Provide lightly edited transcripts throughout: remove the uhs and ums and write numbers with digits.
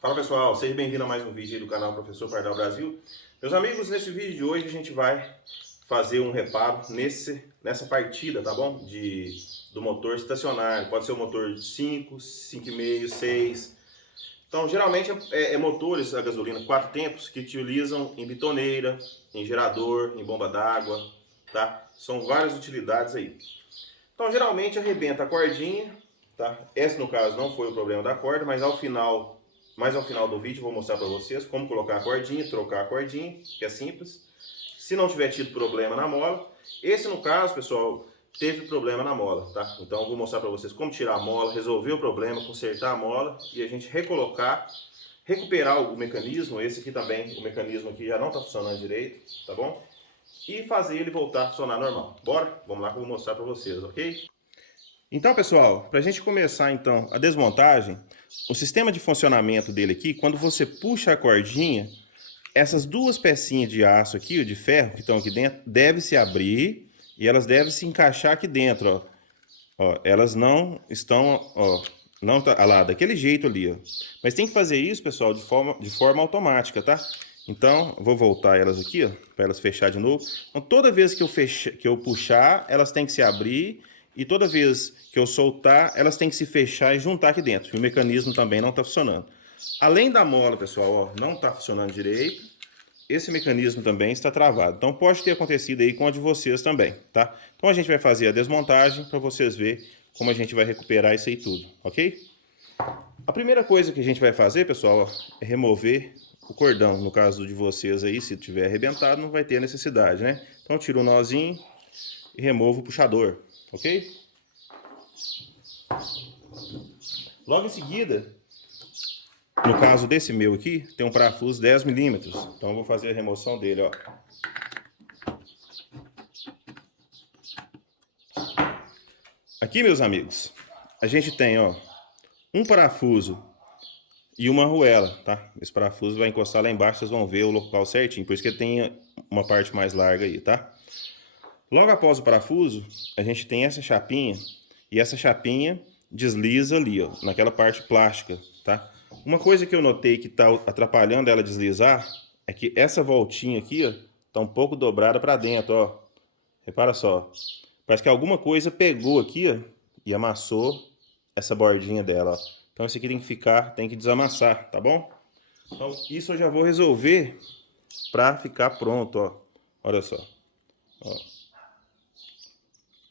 Fala pessoal, seja bem-vindo a mais um vídeo aí do canal Professor Pardal Brasil. Meus amigos, nesse vídeo de hoje a gente vai fazer um reparo nessa partida, tá bom? Do motor estacionário, pode ser o motor de 5, 5,5, 6. Então geralmente é motores a gasolina 4 tempos que utilizam em bitoneira, em gerador, em bomba d'água, tá? São várias utilidades aí. Então geralmente arrebenta a cordinha, tá? Esse no caso não foi o problema da corda, mas ao final do vídeo eu vou mostrar para vocês como colocar a cordinha, trocar a cordinha, que é simples. Se não tiver tido problema na mola, esse no caso, pessoal, teve problema na mola, tá? Então eu vou mostrar para vocês como tirar a mola, resolver o problema, consertar a mola e a gente recuperar o mecanismo. Esse aqui também, o mecanismo aqui já não está funcionando direito, tá bom? E fazer ele voltar a funcionar normal. Bora? Vamos lá que eu vou mostrar para vocês, ok? Então, pessoal, para a gente começar então a desmontagem, o sistema de funcionamento dele aqui, quando você puxa a cordinha, essas duas pecinhas de aço aqui, de ferro, que estão aqui dentro, devem se abrir e elas devem se encaixar aqui dentro, ó. Ó, elas não estão, ó, não tá lá, daquele jeito ali, ó. Mas tem que fazer isso, pessoal, de forma automática, tá? Então, vou voltar elas aqui, ó, para elas fechar de novo. Então, toda vez que eu puxar, elas têm que se abrir. E toda vez que eu soltar, elas têm que se fechar e juntar aqui dentro. E o mecanismo também não está funcionando. Além da mola, pessoal, ó, não está funcionando direito. Esse mecanismo também está travado. Então pode ter acontecido aí com a de vocês também, tá? Então a gente vai fazer a desmontagem para vocês verem como a gente vai recuperar isso aí tudo, ok? A primeira coisa que a gente vai fazer, pessoal, ó, é remover o cordão. No caso de vocês aí, se tiver arrebentado, não vai ter necessidade, né? Então tiro o nozinho e removo o puxador, ok? Logo em seguida, no caso desse meu aqui, tem um parafuso 10 milímetros. Então eu vou fazer a remoção dele, ó. Aqui, meus amigos, a gente tem, ó, um parafuso e uma arruela, tá? Esse parafuso vai encostar lá embaixo, vocês vão ver o local certinho, por isso que ele tem uma parte mais larga aí, tá? Logo após o parafuso, a gente tem essa chapinha, e essa chapinha desliza ali, ó, naquela parte plástica, tá? Uma coisa que eu notei que tá atrapalhando ela deslizar é que essa voltinha aqui, ó, tá um pouco dobrada para dentro, ó. Repara só. Parece que alguma coisa pegou aqui, ó, e amassou essa bordinha dela, ó. Então esse aqui tem que desamassar, tá bom? Então isso eu já vou resolver para ficar pronto, ó. Olha só. Ó.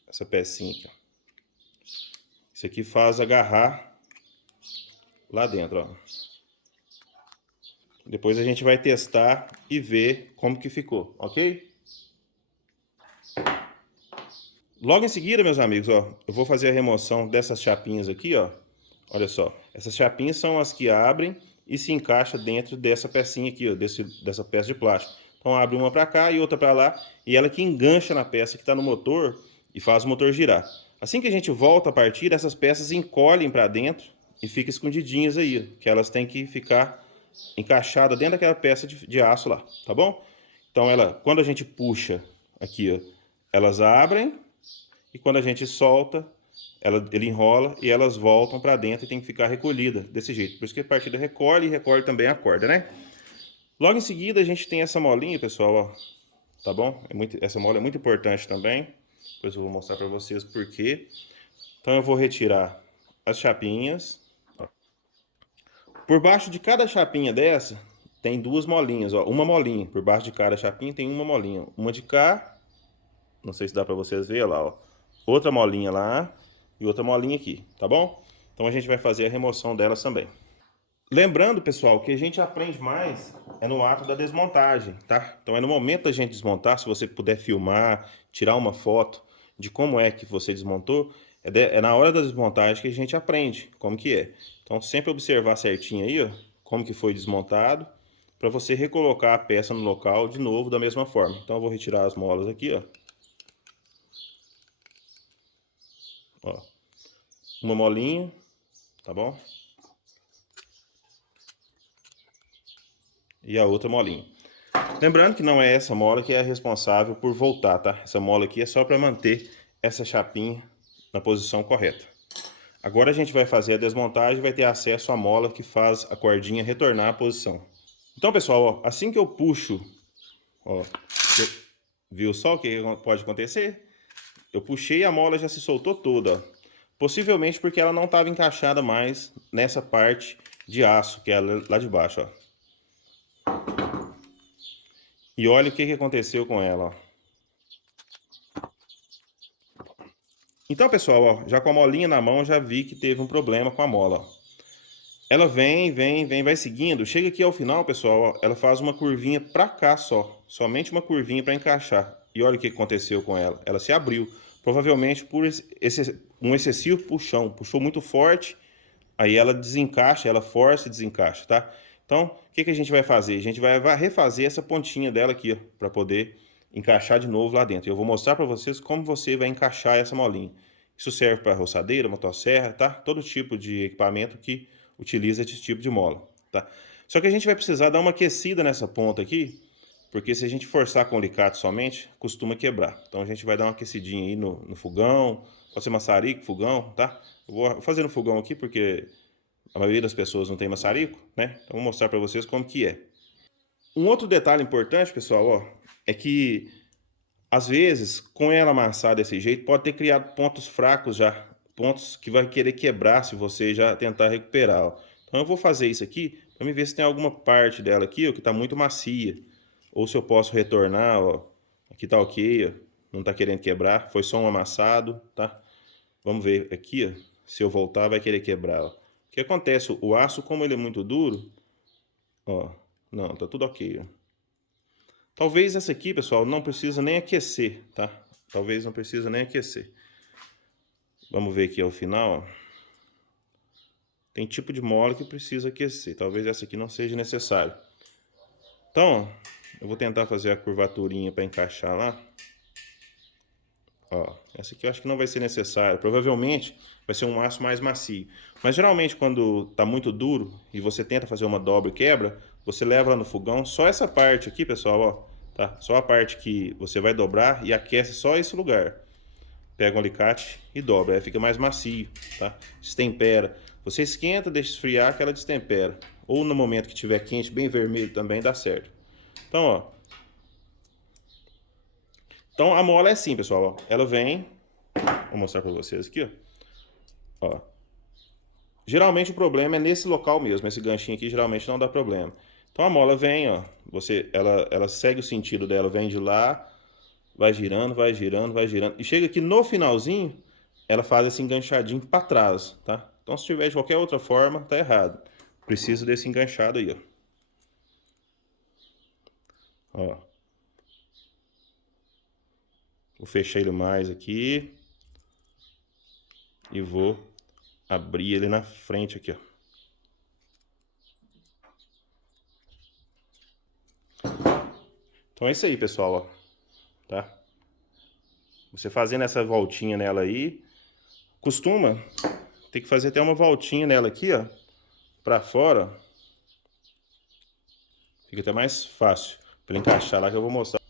Essa pecinha aqui, ó. Isso aqui faz agarrar lá dentro, ó. Depois a gente vai testar e ver como que ficou, ok? Logo em seguida, meus amigos, ó, eu vou fazer a remoção dessas chapinhas aqui, ó. Olha só, essas chapinhas são as que abrem e se encaixam dentro dessa pecinha aqui, ó, dessa peça de plástico. Então abre uma para cá e outra para lá, e ela que engancha na peça que está no motor e faz o motor girar. Assim que a gente volta a partir, essas peças encolhem para dentro e ficam escondidinhas aí, que elas têm que ficar encaixadas dentro daquela peça de aço lá, tá bom? Então quando a gente puxa aqui, ó, elas abrem e quando a gente solta, ele enrola e elas voltam para dentro e tem que ficar recolhida desse jeito. Por isso que a partida recolhe e recolhe também a corda, né? Logo em seguida a gente tem essa molinha, pessoal, ó, tá bom? Essa mola é muito importante também. Depois eu vou mostrar para vocês por quê. Então eu vou retirar as chapinhas. Ó. Por baixo de cada chapinha dessa tem duas molinhas, ó, uma molinha. Por baixo de cada chapinha tem uma molinha, uma de cá, não sei se dá para vocês verem lá, ó. Outra molinha lá e outra molinha aqui, tá bom? Então a gente vai fazer a remoção delas também. Lembrando, pessoal, que a gente aprende mais no ato da desmontagem, tá? Então é no momento da gente desmontar, se você puder filmar, tirar uma foto de como é que você desmontou, é na hora da desmontagem que a gente aprende como que é. Então sempre observar certinho aí, ó, como que foi desmontado, para você recolocar a peça no local de novo da mesma forma. Então eu vou retirar as molas aqui, ó. Ó, uma molinha, tá bom? E a outra molinha. Lembrando que não é essa mola que é responsável por voltar, tá? Essa mola aqui é só para manter essa chapinha na posição correta. Agora a gente vai fazer a desmontagem e vai ter acesso à mola que faz a cordinha retornar à posição. Então, pessoal, ó, assim que eu puxo, ó, viu só o que pode acontecer? Eu puxei e a mola já se soltou toda, ó. Possivelmente porque ela não estava encaixada mais nessa parte de aço, que é lá de baixo, ó. E olha o que aconteceu com ela, ó. Então, pessoal, ó, já com a molinha na mão, já vi que teve um problema com a mola, ó. Ela vem, vai seguindo. Chega aqui ao final, pessoal, ó, ela faz uma curvinha pra cá só. Somente uma curvinha para encaixar. E olha o que aconteceu com ela. Ela se abriu. Provavelmente por um excessivo puxão. Puxou muito forte. Aí ela desencaixa, ela força e desencaixa, tá? Então, o que a gente vai fazer? A gente vai refazer essa pontinha dela aqui, ó, para poder encaixar de novo lá dentro. Eu vou mostrar para vocês como você vai encaixar essa molinha. Isso serve para roçadeira, motosserra, tá? Todo tipo de equipamento que utiliza esse tipo de mola, tá? Só que a gente vai precisar dar uma aquecida nessa ponta aqui, porque se a gente forçar com alicate somente, costuma quebrar. Então a gente vai dar uma aquecidinha aí no fogão, pode ser maçarico, fogão, tá? Eu vou fazer no fogão aqui porque a maioria das pessoas não tem maçarico, né? Então vou mostrar para vocês como que é. Um outro detalhe importante, pessoal, ó, é que às vezes, com ela amassada desse jeito, pode ter criado pontos fracos já, pontos que vai querer quebrar se você já tentar recuperar, ó. Então eu vou fazer isso aqui para me ver se tem alguma parte dela aqui, ó, que está muito macia, ou se eu posso retornar, ó. Aqui tá ok, ó, não está querendo quebrar, foi só um amassado, tá? Vamos ver aqui, ó, se eu voltar vai querer quebrar, ó. O que acontece? O aço, como ele é muito duro, ó, não, tá tudo ok, ó. Talvez essa aqui, pessoal, não precisa nem aquecer, tá? Talvez não precisa nem aquecer. Vamos ver aqui ao final, ó. Tem tipo de mola que precisa aquecer. Talvez essa aqui não seja necessário. Então, ó, eu vou tentar fazer a curvaturinha para encaixar lá. Ó, essa aqui eu acho que não vai ser necessário. Provavelmente vai ser um aço mais macio. Mas geralmente quando tá muito duro e você tenta fazer uma dobra e quebra, você leva lá no fogão só essa parte aqui, pessoal, ó, tá? Só a parte que você vai dobrar e aquece só esse lugar. Pega um alicate e dobra, aí fica mais macio, tá? Destempera. Você esquenta, deixa esfriar que ela destempera. Ou no momento que tiver quente, bem vermelho também dá certo. Então, ó, então a mola é assim, pessoal, ó. Ela vem, vou mostrar para vocês aqui, ó. Geralmente o problema é nesse local mesmo, esse ganchinho aqui geralmente não dá problema. Então a mola vem, ó, ela segue o sentido dela, vem de lá, vai girando, vai girando, vai girando. E chega aqui no finalzinho, ela faz esse enganchadinho para trás, tá? Então se tiver de qualquer outra forma, tá errado. Precisa desse enganchado aí, ó. Ó. Vou fechar ele mais aqui. E vou abrir ele na frente aqui, ó. Então é isso aí, pessoal, ó, tá? Você fazendo essa voltinha nela aí, costuma ter que fazer até uma voltinha nela aqui, ó, pra fora. Fica até mais fácil para encaixar lá que eu vou mostrar.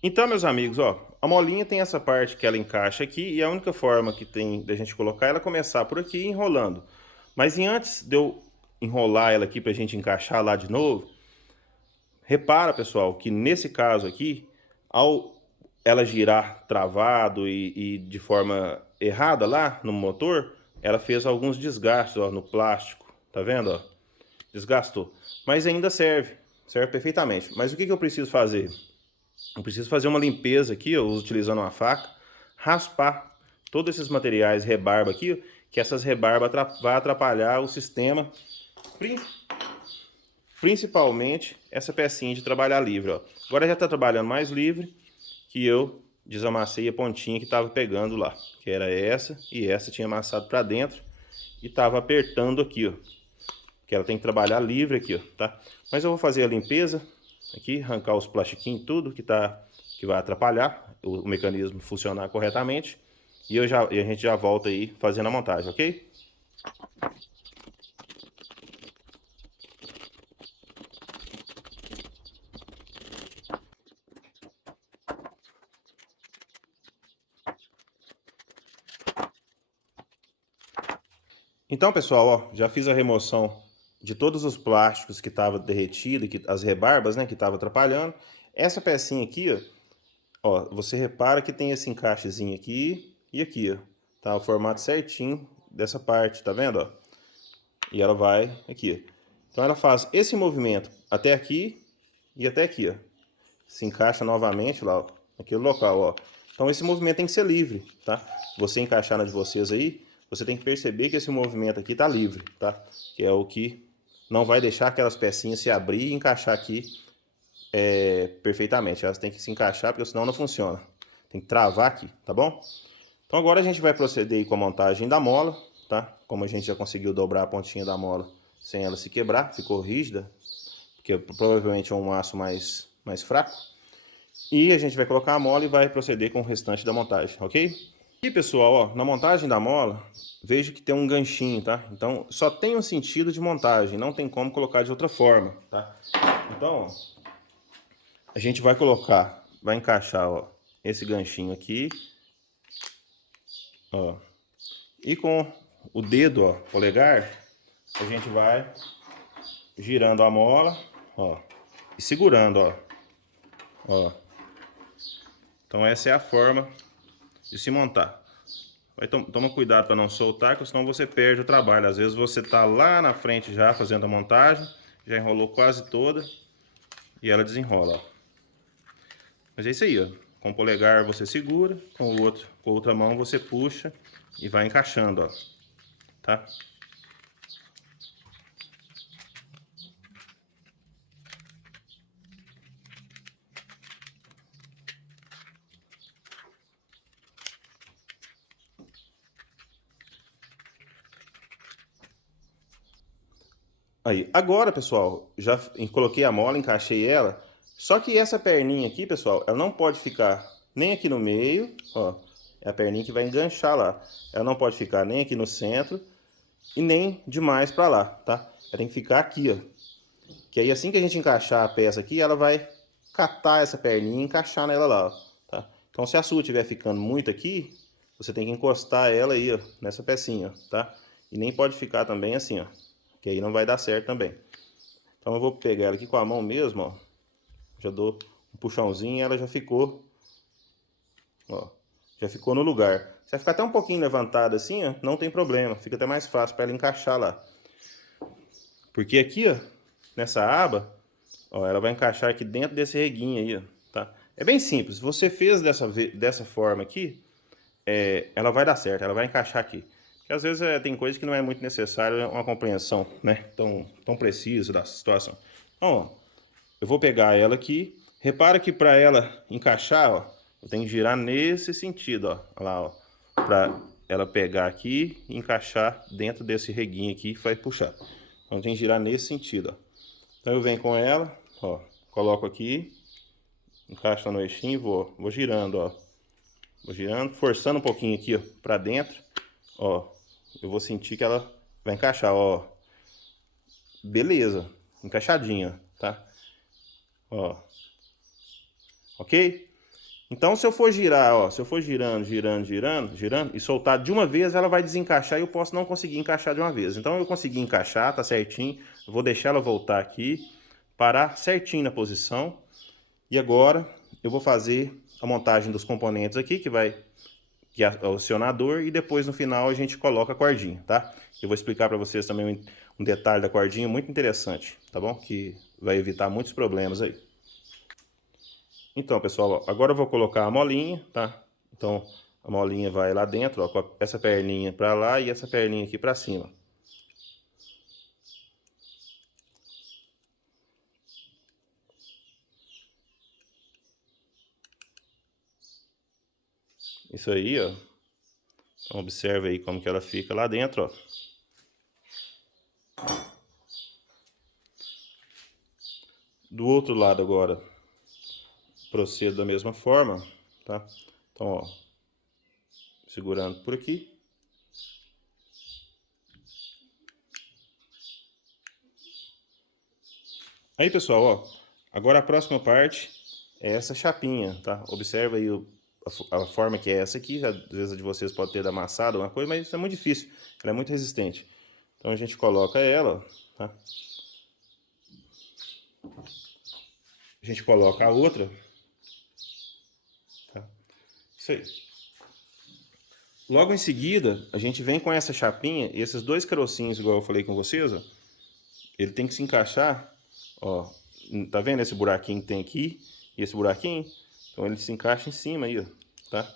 Então, meus amigos, ó, a molinha tem essa parte que ela encaixa aqui e a única forma que tem da gente colocar ela é começar por aqui enrolando. Mas antes de eu enrolar ela aqui pra gente encaixar lá de novo, repara, pessoal, que nesse caso aqui, ao ela girar travado e de forma errada lá no motor, ela fez alguns desgastes, ó, no plástico, tá vendo, ó? Desgastou, mas ainda serve perfeitamente. Mas o que eu preciso fazer? Eu preciso fazer uma limpeza aqui, ó, utilizando uma faca, raspar todos esses materiais rebarba aqui, ó, que essas rebarbas vai atrapalhar o sistema, principalmente essa pecinha de trabalhar livre, ó. Agora já está trabalhando mais livre, que eu desamassei a pontinha que estava pegando lá, que era essa, e essa tinha amassado para dentro e estava apertando aqui, ó, que ela tem que trabalhar livre aqui, ó, tá? Mas eu vou fazer a limpeza aqui, arrancar os plastiquinhos tudo que vai atrapalhar o mecanismo funcionar corretamente, e a gente já volta aí fazendo a montagem, ok? Então, pessoal, ó, já fiz a remoção de todos os plásticos que estavam derretidos, as rebarbas, né, que estavam atrapalhando. Essa pecinha aqui, ó, você repara que tem esse encaixezinho aqui e aqui, ó. Tá o formato certinho dessa parte, tá vendo, ó? E ela vai aqui. Então ela faz esse movimento até aqui e até aqui, ó. Se encaixa novamente lá, ó, naquele local, ó. Então esse movimento tem que ser livre, tá? Se você encaixar na de vocês aí, você tem que perceber que esse movimento aqui tá livre, tá? Que é o que não vai deixar aquelas pecinhas se abrir e encaixar aqui perfeitamente. Elas têm que se encaixar, porque senão não funciona. Tem que travar aqui, tá bom? Então agora a gente vai proceder com a montagem da mola, tá? Como a gente já conseguiu dobrar a pontinha da mola sem ela se quebrar, ficou rígida, porque provavelmente é um aço mais fraco. E a gente vai colocar a mola e vai proceder com o restante da montagem, ok? E pessoal, ó, na montagem da mola, veja que tem um ganchinho, tá? Então só tem um sentido de montagem, não tem como colocar de outra forma, tá? Então, ó, a gente vai colocar, vai encaixar, ó, esse ganchinho aqui, ó, e com o dedo, ó, polegar, a gente vai girando a mola, ó, e segurando, ó, ó. Então essa é a forma de se montar. Toma cuidado para não soltar, porque senão você perde o trabalho. Às vezes você tá lá na frente já fazendo a montagem, já enrolou quase toda e ela desenrola, ó. Mas é isso aí, ó. Com o polegar você segura, com a outra mão você puxa e vai encaixando, ó, tá? Aí, agora, pessoal, já coloquei a mola, encaixei ela. Só que essa perninha aqui, pessoal, ela não pode ficar nem aqui no meio, ó. É a perninha que vai enganchar lá. Ela não pode ficar nem aqui no centro e nem demais pra lá, tá? Ela tem que ficar aqui, ó. Que aí assim que a gente encaixar a peça aqui, ela vai catar essa perninha e encaixar nela lá, ó, tá? Então se a sua estiver ficando muito aqui, você tem que encostar ela aí, ó, nessa pecinha, ó, tá? E nem pode ficar também assim, ó, que aí não vai dar certo também. Então eu vou pegar ela aqui com a mão mesmo, ó. Já dou um puxãozinho e ela já ficou, ó, já ficou no lugar. Se ela ficar até um pouquinho levantada assim, ó, não tem problema, fica até mais fácil para ela encaixar lá. Porque aqui, ó, nessa aba, ó, ela vai encaixar aqui dentro desse reguinho aí, ó, tá? É bem simples. Se você fez dessa forma aqui, ela vai dar certo, ela vai encaixar aqui. Porque às vezes tem coisa que não é muito necessário uma compreensão, né? Tão precisa da situação. Então, ó, eu vou pegar ela aqui. Repara que para ela encaixar, ó, eu tenho que girar nesse sentido, ó. Olha lá, ó. Para ela pegar aqui e encaixar dentro desse reguinho aqui e vai puxar. Então tem que girar nesse sentido, ó. Então eu venho com ela, ó, coloco aqui, encaixo no eixinho e vou girando, ó. Vou girando, forçando um pouquinho aqui, ó, pra dentro, ó. Eu vou sentir que ela vai encaixar, ó. Beleza, encaixadinha, tá? Ó. Ok? Então se eu for girar, ó, se eu for girando e soltar de uma vez, ela vai desencaixar e eu posso não conseguir encaixar de uma vez. Então eu consegui encaixar, tá certinho. Eu vou deixar ela voltar aqui, parar certinho na posição. E agora eu vou fazer a montagem dos componentes aqui, que é o acionador, e depois no final a gente coloca a cordinha, tá? Eu vou explicar para vocês também um detalhe da cordinha muito interessante, tá bom? Que vai evitar muitos problemas aí. Então, pessoal, ó, agora eu vou colocar a molinha, tá? Então, a molinha vai lá dentro, ó, com essa perninha para lá e essa perninha aqui para cima. Isso aí, ó. Então, observe aí como que ela fica lá dentro, ó. Do outro lado agora, procedo da mesma forma, tá? Então, ó, segurando por aqui. Aí, pessoal, ó, agora a próxima parte é essa chapinha, tá? Observa aí a forma que é essa aqui. Às vezes a de vocês pode ter amassado uma coisa, mas isso é muito difícil. Ela é muito resistente. Então a gente coloca ela, tá? A gente coloca a outra, tá? Isso aí. Logo em seguida, a gente vem com essa chapinha e esses dois carocinhos, igual eu falei com vocês, ó. Ele tem que se encaixar, ó. Tá vendo esse buraquinho que tem aqui e esse buraquinho? Então ele se encaixa em cima aí, ó, tá?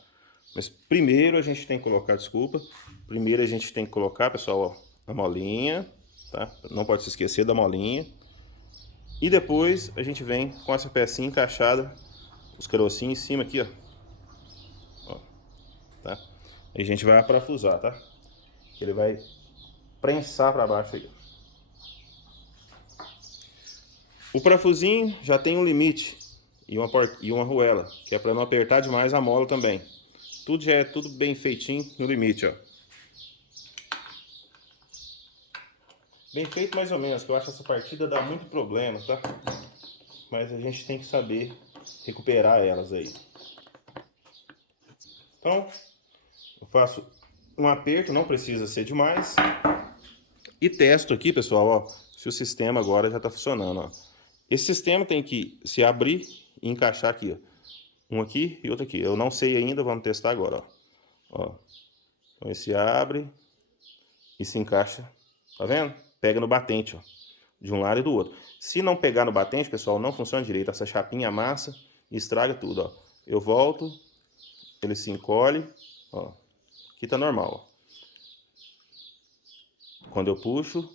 Mas primeiro a gente tem que colocar, desculpa, primeiro a gente tem que colocar, pessoal, ó, a molinha, tá? Não pode se esquecer da molinha. E depois a gente vem com essa pecinha encaixada, os carocinhos em cima aqui, ó, tá? E a gente vai parafusar, tá? Ele vai prensar para baixo aí. O parafusinho já tem um limite e uma arruela, que é para não apertar demais a mola também. Tudo já é tudo bem feitinho no limite, ó. Bem feito mais ou menos, que eu acho que essa partida dá muito problema, tá? Mas a gente tem que saber recuperar elas aí. Então, eu faço um aperto, não precisa ser demais. E testo aqui, pessoal, ó, se o sistema agora já tá funcionando, ó. Esse sistema tem que se abrir e encaixar aqui, ó. Um aqui e outro aqui. Eu não sei ainda, vamos testar agora, ó. Então esse abre e se encaixa, tá vendo? Pega no batente, ó, de um lado e do outro. Se não pegar no batente, pessoal, não funciona direito. Essa chapinha amassa e estraga tudo, ó. Eu volto, ele se encolhe, ó. Aqui tá normal, ó. Quando eu puxo,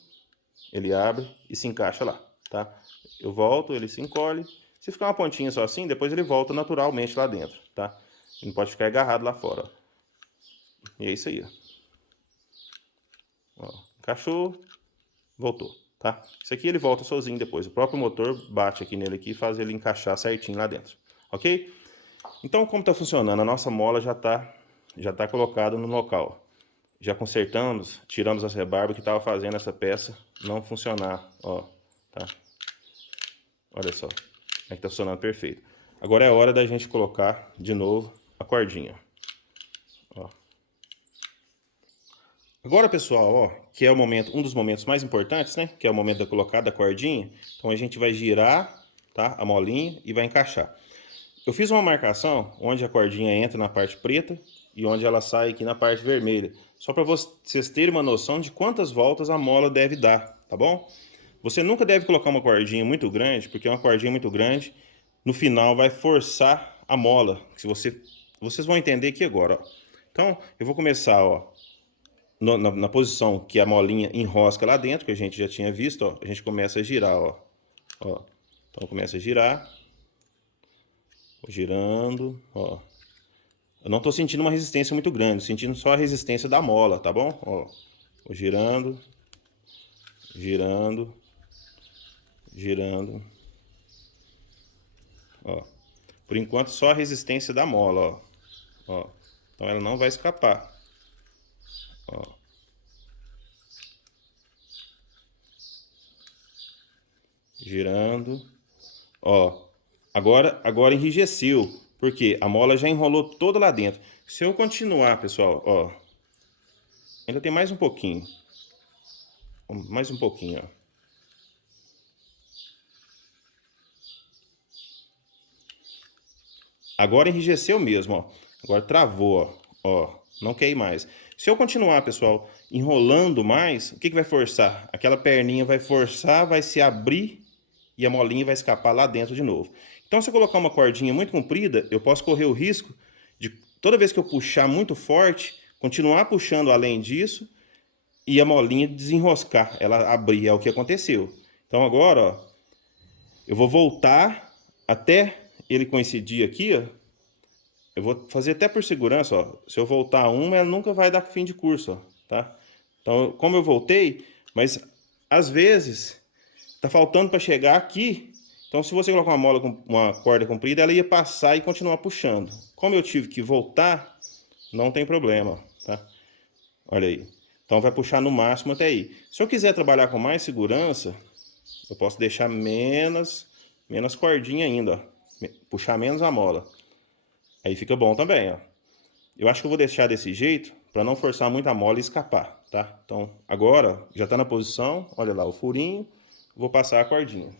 ele abre e se encaixa lá, tá? Eu volto, ele se encolhe. Se ficar uma pontinha só assim, depois ele volta naturalmente lá dentro, tá? Ele não pode ficar agarrado lá fora, ó. E é isso aí, ó. Encaixou, voltou, tá? Isso aqui ele volta sozinho depois. O próprio motor bate aqui nele aqui e faz ele encaixar certinho lá dentro, ok? Então, como tá funcionando? A nossa mola já tá colocada no local. Já consertamos, tiramos as rebarbas que tava fazendo essa peça não funcionar, ó, tá? Olha só, como é que tá funcionando perfeito. Agora é a hora da gente colocar de novo a cordinha, ó. Agora, pessoal, ó, que é o momento, um dos momentos mais importantes, né? Que é o momento da colocada da cordinha. Então a gente vai girar, tá? A molinha e vai encaixar. Eu fiz uma marcação onde a cordinha entra na parte preta e onde ela sai aqui na parte vermelha. Só para vocês terem uma noção de quantas voltas a mola deve dar, tá bom? Você nunca deve colocar uma cordinha muito grande, porque uma cordinha muito grande, no final vai forçar a mola. Se vocês vão entender aqui agora, ó. Então, eu vou começar, ó, na posição que a molinha enrosca lá dentro, que a gente já tinha visto, ó. A gente começa a girar, ó. Então, começa a girar. Vou girando, ó. Eu não tô sentindo uma resistência muito grande, sentindo só a resistência da mola, tá bom? Ó, vou girando, girando, girando. Ó, por enquanto só a resistência da mola, ó. Ó, então ela não vai escapar. Ó. Girando. Ó, agora enrijeceu, porque a mola já enrolou toda lá dentro. Se eu continuar, pessoal, ó, ainda tem mais um pouquinho. Mais um pouquinho, ó. Agora enrijeceu mesmo, ó. Agora travou, ó. Não quer ir mais. Se eu continuar, pessoal, enrolando mais, o que vai forçar? Aquela perninha vai forçar, vai se abrir e a molinha vai escapar lá dentro de novo. Então, se eu colocar uma cordinha muito comprida, eu posso correr o risco de, toda vez que eu puxar muito forte, continuar puxando além disso e a molinha desenroscar, ela abrir, é o que aconteceu. Então agora, ó, eu vou voltar até ele coincidir aqui, ó. Eu vou fazer até por segurança, ó. Se eu voltar uma, ela nunca vai dar fim de curso, ó, tá? Então, como eu voltei, mas às vezes tá faltando para chegar aqui. Então, se você colocar uma mola com uma corda comprida, ela ia passar e continuar puxando. Como eu tive que voltar, não tem problema, tá? Olha aí. Então, vai puxar no máximo até aí. Se eu quiser trabalhar com mais segurança, eu posso deixar menos cordinha ainda, ó. Puxar menos a mola. Aí fica bom também, ó. Eu acho que eu vou deixar desse jeito para não forçar muito a mola e escapar, tá? Então, agora já tá na posição, olha lá o furinho, vou passar a cordinha.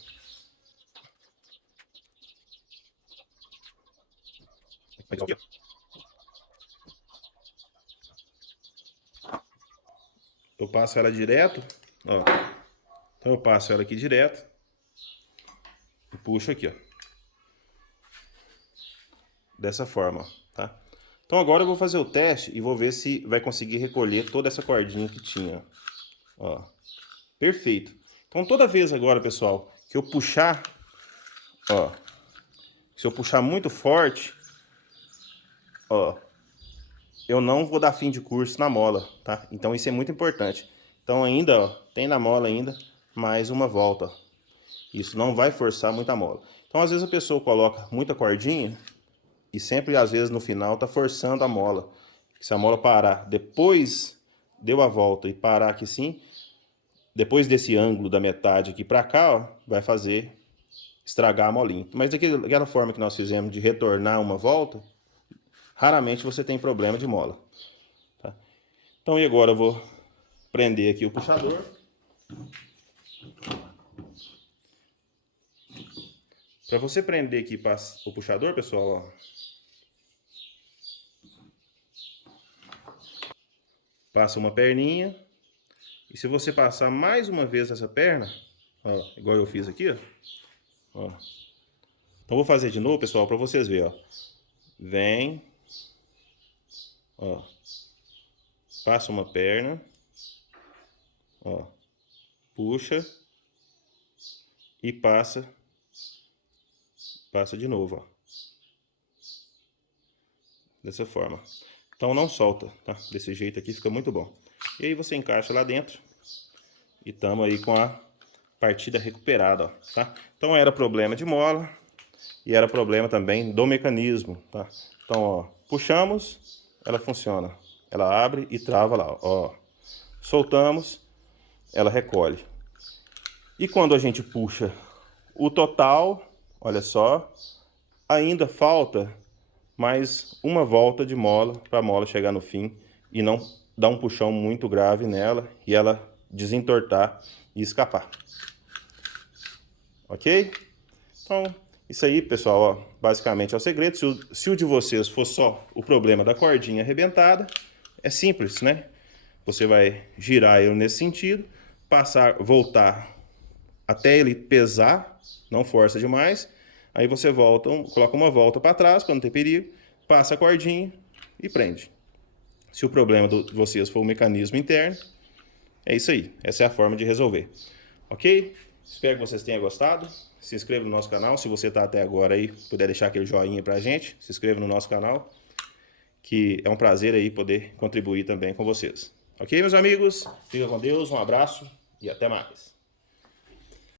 Eu passo ela direto, ó. Então eu passo ela aqui direto e puxo aqui, ó. Dessa forma, tá? Então agora eu vou fazer o teste e vou ver se vai conseguir recolher toda essa cordinha que tinha, ó. Perfeito. Então toda vez agora, pessoal, que eu puxar, ó, se eu puxar muito forte, ó, eu não vou dar fim de curso na mola, tá? Então isso é muito importante. Então ainda, ó, tem na mola ainda mais uma volta. Isso não vai forçar muita mola. Então às vezes a pessoa coloca muita cordinha e sempre às vezes no final tá forçando a mola. Se a mola parar depois deu a volta e parar aqui sim, depois desse ângulo da metade aqui para cá, ó, vai fazer estragar a molinha. Mas daquela forma que nós fizemos de retornar uma volta, raramente você tem problema de mola. Tá? Então e agora eu vou prender aqui o puxador. Para você prender aqui o puxador, pessoal, ó, passa uma perninha. E se você passar mais uma vez essa perna, ó, igual eu fiz aqui, ó. Então vou fazer de novo, pessoal, para vocês verem, ó. Vem, ó. Passa uma perna, ó. Puxa e passa de novo, ó. Dessa forma. Então não solta, tá? Desse jeito aqui fica muito bom. E aí você encaixa lá dentro e tamo aí com a partida recuperada, ó, tá? Então era problema de mola e era problema também do mecanismo, tá? Então, ó, puxamos, ela funciona. Ela abre e trava lá, ó. Soltamos, ela recolhe. E quando a gente puxa o total, olha só, ainda falta mais uma volta de mola para a mola chegar no fim e não dar um puxão muito grave nela e ela desentortar e escapar. Ok? Então, isso aí, pessoal, ó, basicamente é o segredo. Se o de vocês for só o problema da cordinha arrebentada, é simples, né? Você vai girar ele nesse sentido, voltar até ele pesar, não força demais. Aí você volta, coloca uma volta para trás, para não ter perigo, passa a cordinha e prende. Se o problema de vocês for o mecanismo interno, é isso aí. Essa é a forma de resolver. Ok? Espero que vocês tenham gostado. Se inscreva no nosso canal. Se você está até agora aí, puder deixar aquele joinha pra gente, se inscreva no nosso canal, que é um prazer aí poder contribuir também com vocês. Ok, meus amigos? Fica com Deus, um abraço e até mais.